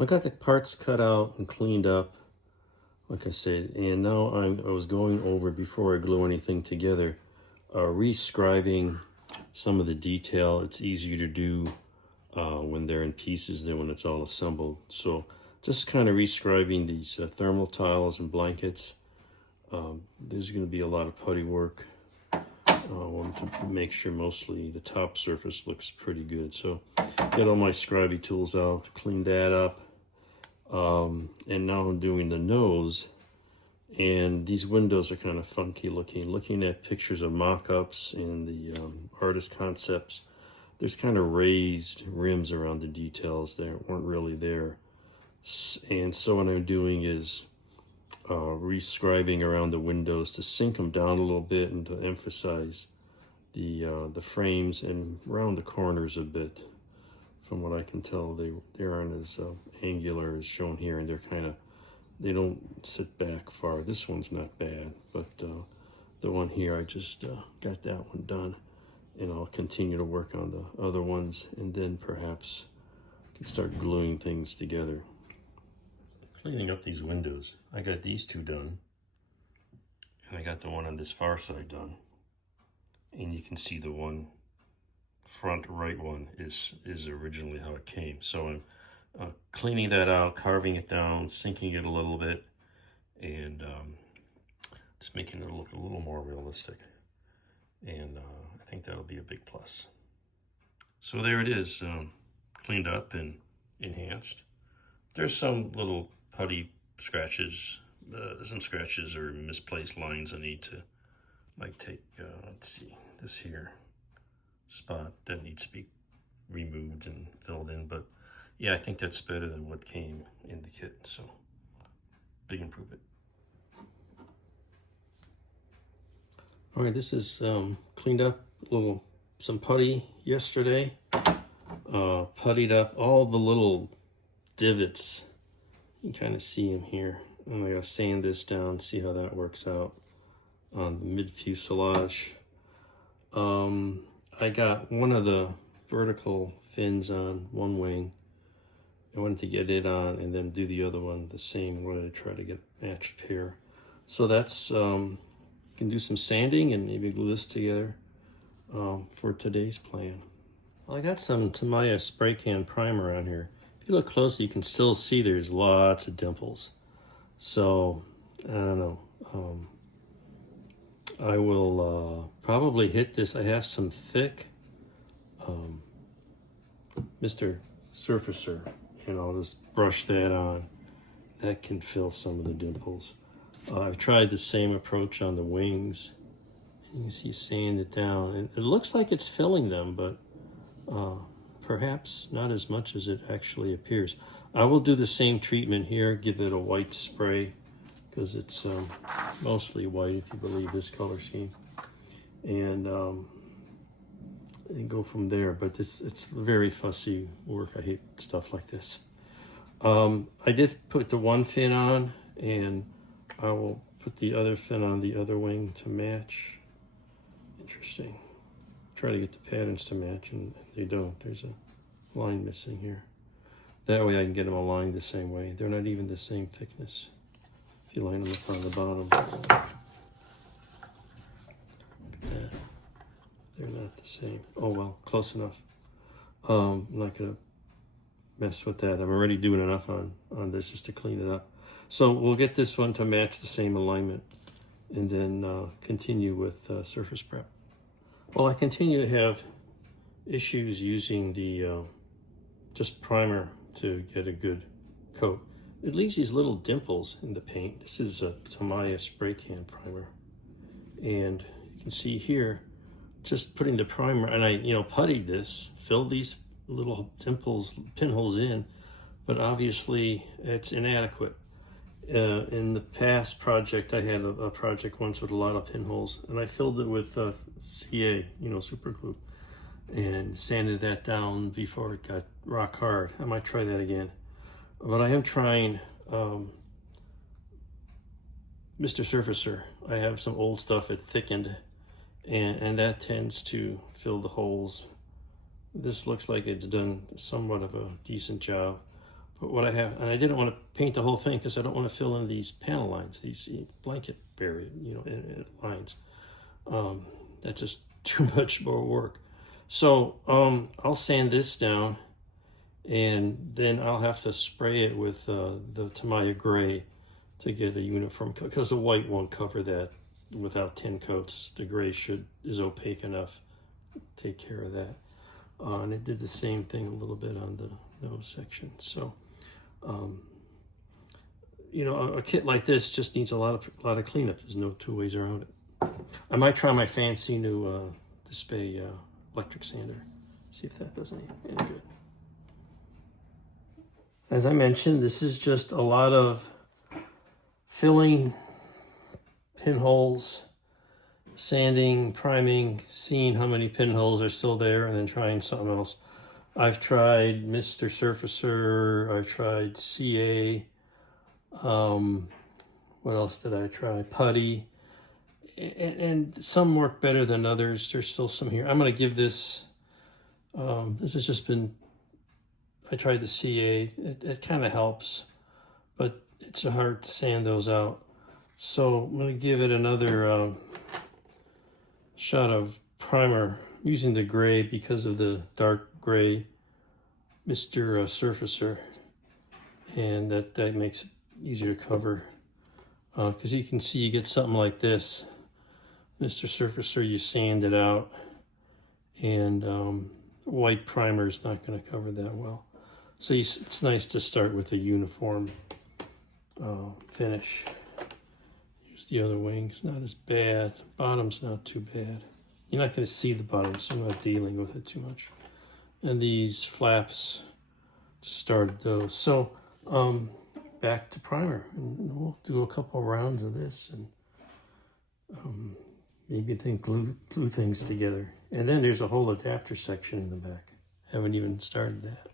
I got the parts cut out and cleaned up, like I said, and now I was going over, before I glue anything together, rescribing some of the detail. It's easier to do when they're in pieces than when it's all assembled. So just kind of rescribing these thermal tiles and blankets. There's going to be a lot of putty work. I want to make sure mostly the top surface looks pretty good. So got all my scribey tools out to clean that up. And now I'm doing the nose, and these windows are kind of funky looking. Looking at pictures of mock-ups and the artist concepts, there's kind of raised rims around the details that weren't really there. And so what I'm doing is rescribing around the windows to sink them down a little bit and to emphasize the frames and around the corners a bit. From what I can tell, they aren't as angular as shown here, and they don't sit back far. This one's not bad, but the one here, I just got that one done, and I'll continue to work on the other ones, and then perhaps can start gluing things together. Cleaning up these windows, I got these two done, and I got the one on this far side done, and you can see the one front right one is originally how it came. So I'm cleaning that out, carving it down, sinking it a little bit, and just making it look a little more realistic. And I think that'll be a big plus. So there it is, cleaned up and enhanced. There's some little putty scratches, some scratches or misplaced lines I need to take, let's see, this here spot that needs to be removed and filled in, but yeah, I think that's better than what came in the kit, so big improvement. All right, this is cleaned up, some putty yesterday. Puttied up all the little divots. You can kind of see them here. I'm gonna sand this down, see how that works out on the mid fuselage. I got one of the vertical fins on one wing. I wanted to get it on and then do the other one the same way, try to get a matched pair. So that's, can do some sanding and maybe glue this together for today's plan. Well, I got some Tamiya spray can primer on here. If you look closely, you can still see there's lots of dimples. So, I don't know. I will probably hit this. I have some thick Mr. Surfacer, and I'll just brush that on. That can fill some of the dimples. I've tried the same approach on the wings. You can see sand it down, and it looks like it's filling them, but perhaps not as much as it actually appears. I will do the same treatment here, give it a white spray, because it's mostly white if you believe this color scheme, and go from there. But it's very fussy work. I hate stuff like this. I did put the one fin on, and I will put the other fin on the other wing to match. Interesting. Try to get the patterns to match, and they don't. There's a line missing here. That way I can get them aligned the same way. They're not even the same thickness. If you line them up on the bottom, look at that. They're not the same. Oh well, close enough. I'm not gonna mess with that. I'm already doing enough on this just to clean it up. So we'll get this one to match the same alignment, and then continue with surface prep. Well, I continue to have issues using the just primer to get a good coat. It leaves these little dimples in the paint. This is a Tamiya spray can primer, and you can see here, just putting the primer, and I puttied this, filled these little dimples, pinholes in, but obviously it's inadequate. In the past project, I had a project once with a lot of pinholes, and I filled it with CA, super glue, and sanded that down before it got rock hard. I might try that again. But I am trying Mr. Surfacer. I have some old stuff it thickened, and that tends to fill the holes. This looks like it's done somewhat of a decent job, But what I have, and I didn't want to paint the whole thing because I don't want to fill in these panel lines, these blanket buried, lines. That's just too much more work. So I'll sand this down, and then I'll have to spray it with the Tamiya gray to get a uniform coat, because the white won't cover that without 10 coats. The gray is opaque enough to take care of that. And it did the same thing a little bit on the nose section. So, a kit like this just needs a lot of cleanup. There's no two ways around it. I might try my fancy new Display electric sander. See if that does any good. As I mentioned, this is just a lot of filling pinholes, sanding, priming, seeing how many pinholes are still there, and then trying something else. I've tried Mr. Surfacer, I've tried CA, what else did I try? Putty, and some work better than others. There's still some here. I'm going to give this, this has just been, I tried the CA, it kind of helps, but it's hard to sand those out. So I'm going to give it another shot of primer using the gray because of the dark gray Mr. Surfacer, and that makes it easier to cover, because you can see you get something like this. Mr. Surfacer, you sand it out, and white primer is not going to cover that well. So it's nice to start with a uniform finish. Here's the other wing. It's not as bad. Bottom's not too bad. You're not going to see the bottom, so I'm not dealing with it too much. And these flaps, started those. So back to primer, and we'll do a couple rounds of this, and maybe then glue things together. And then there's a whole adapter section in the back. Haven't even started that.